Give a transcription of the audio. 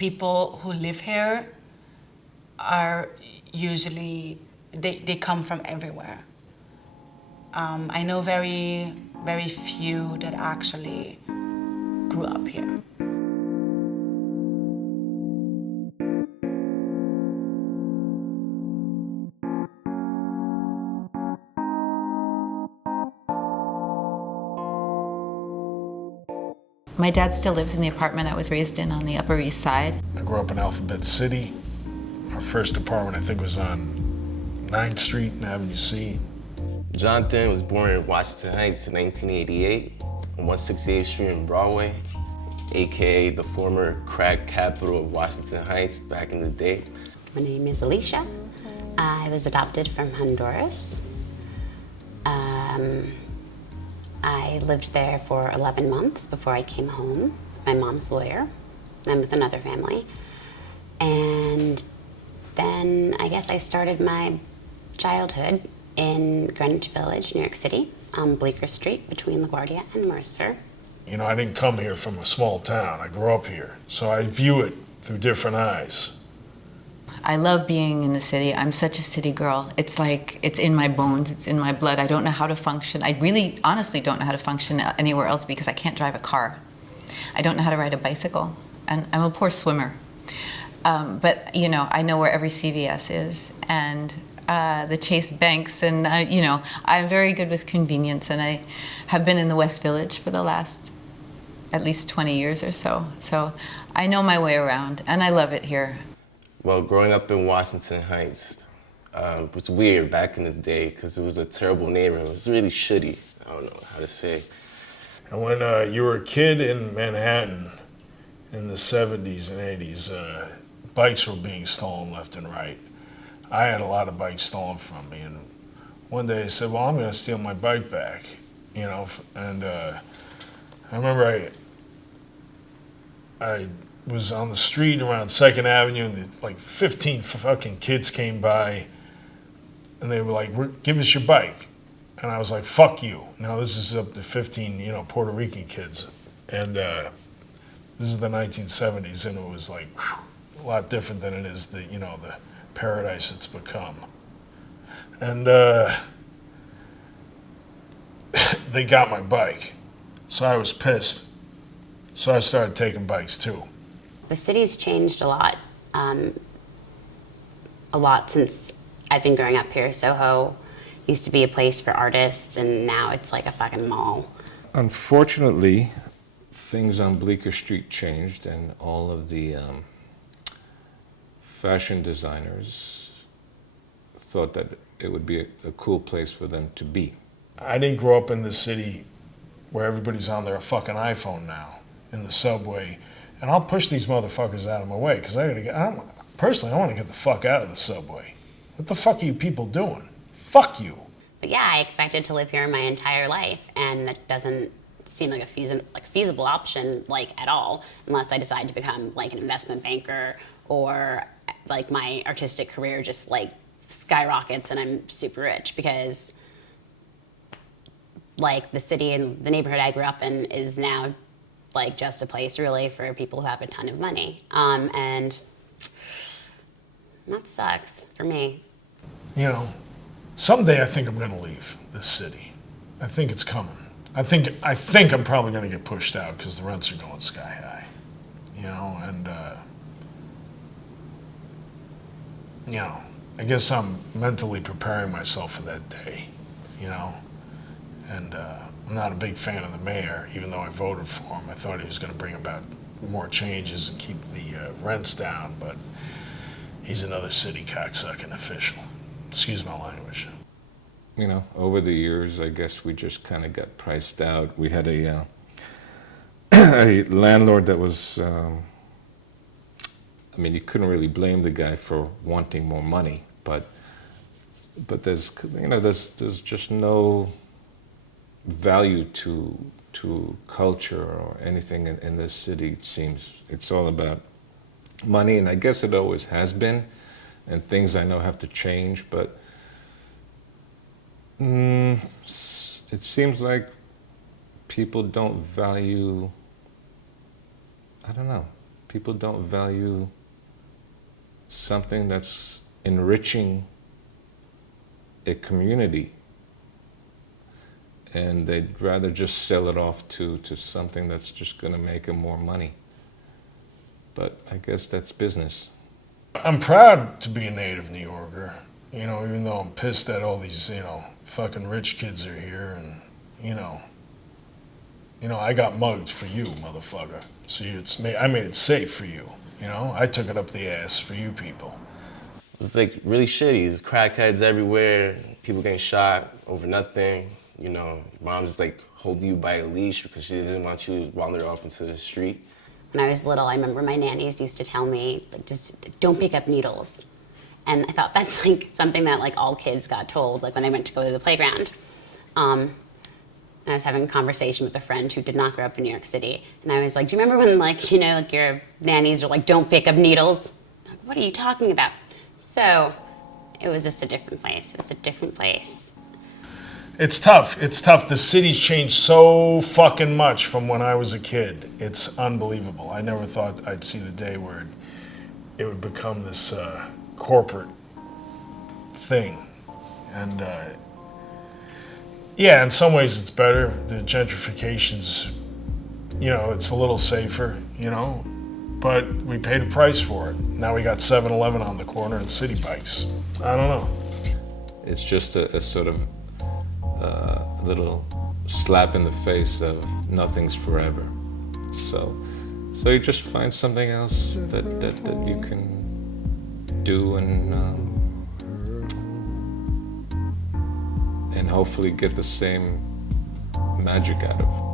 people who live here are usually, they come from everywhere. I know very, very few that actually grew up here. My dad still lives in the apartment I was raised in on the Upper East Side. I grew up in Alphabet City. Our first apartment, I think, was on 9th Street and Avenue C. Jonathan was born in Washington Heights in 1988 on 168th Street in Broadway, aka the former crack capital of Washington Heights back in the day. My name is Alicia. I was adopted from Honduras. I lived there for 11 months before I came home. My mom's lawyer. I'm with another family. And then I guess I started my childhood in Greenwich Village, New York City, on Bleecker Street between LaGuardia and Mercer. You know, I didn't come here from a small town. I grew up here, so I view it through different eyes. I love being in the city. I'm such a city girl. It's like, it's in my bones, it's in my blood. I don't know how to function. I really, honestly don't know how to function anywhere else because I can't drive a car. I don't know how to ride a bicycle, and I'm a poor swimmer. But, you know, I know where every CVS is, and the Chase banks, and, you know, I'm very good with convenience, and I have been in the West Village for the last at least 20 years or so. So I know my way around, and I love it here. Well, growing up in Washington Heights was weird back in the day because it was a terrible neighborhood. It was really shitty. I don't know how to say. And when you were a kid in Manhattan in the 70s and 80s, bikes were being stolen left and right. I had a lot of bikes stolen from me, and one day I said, well, I'm going to steal my bike back, you know, and I remember I was on the street around 2nd Avenue, and like 15 fucking kids came by, and they were like, give us your bike. And I was like, fuck you. Now this is up to 15, you know, Puerto Rican kids. And this is the 1970s, and it was like a lot different than it is the, you know, the paradise it's become. And they got my bike. So I was pissed. So I started taking bikes too. The city's changed a lot since I've been growing up here. Soho used to be a place for artists, and now it's like a fucking mall. Unfortunately, things on Bleecker Street changed, and all of the fashion designers thought that it would be a cool place for them to be. I didn't grow up in the city where everybody's on their fucking iPhone now, in the subway. And I'll push these motherfuckers out of my way, because personally, I want to get the fuck out of the subway. What the fuck are you people doing? Fuck you. But yeah, I expected to live here my entire life, and that doesn't seem like a feasible option, like, at all, unless I decide to become like an investment banker, or like my artistic career just like skyrockets and I'm super rich, because like the city and the neighborhood I grew up in is now like just a place really for people who have a ton of money. And that sucks for me. You know, someday I think I'm going to leave this city. I think it's coming. I think I'm probably going to get pushed out because the rents are going sky high. You know, and you know, I guess I'm mentally preparing myself for that day. You know, and I'm not a big fan of the mayor, even though I voted for him. I thought he was going to bring about more changes and keep the rents down, but he's another city cocksucking official. Excuse my language. You know, over the years, I guess we just kind of got priced out. We had a landlord that was, I mean, you couldn't really blame the guy for wanting more money, but there's, you know, there's just no value to culture or anything in this city. It seems it's all about money, and I guess it always has been, and things I know have to change, but it seems like people don't value, I don't know, People don't value something that's enriching a community, and they'd rather just sell it off to something that's just going to make them more money. But I guess that's business. I'm proud to be a native New Yorker, you know, even though I'm pissed that all these, you know, fucking rich kids are here, and, you know, I got mugged for you, motherfucker. So I made it safe for you, you know? I took it up the ass for you people. It was like really shitty. There's crackheads everywhere, people getting shot over nothing. You know, mom's like holding you by a leash because she doesn't want you to wander off into the street. When I was little, I remember my nannies used to tell me, like, just don't pick up needles. And I thought that's like something that like all kids got told, like when they went to go to the playground. And I was having a conversation with a friend who did not grow up in New York City. And I was like, do you remember when like, you know, like your nannies were like, don't pick up needles? Like, what are you talking about? So it was just a different place. It was a different place. It's tough. It's tough. The city's changed so fucking much from when I was a kid. It's unbelievable. I never thought I'd see the day where it would become this corporate thing. And yeah, in some ways it's better. The gentrification's, you know, it's a little safer, you know, but we paid a price for it. Now we got 7-Eleven on the corner and city bikes. I don't know. It's just a sort of little slap in the face of nothing's forever. So you just find something else that you can do and hopefully get the same magic out of.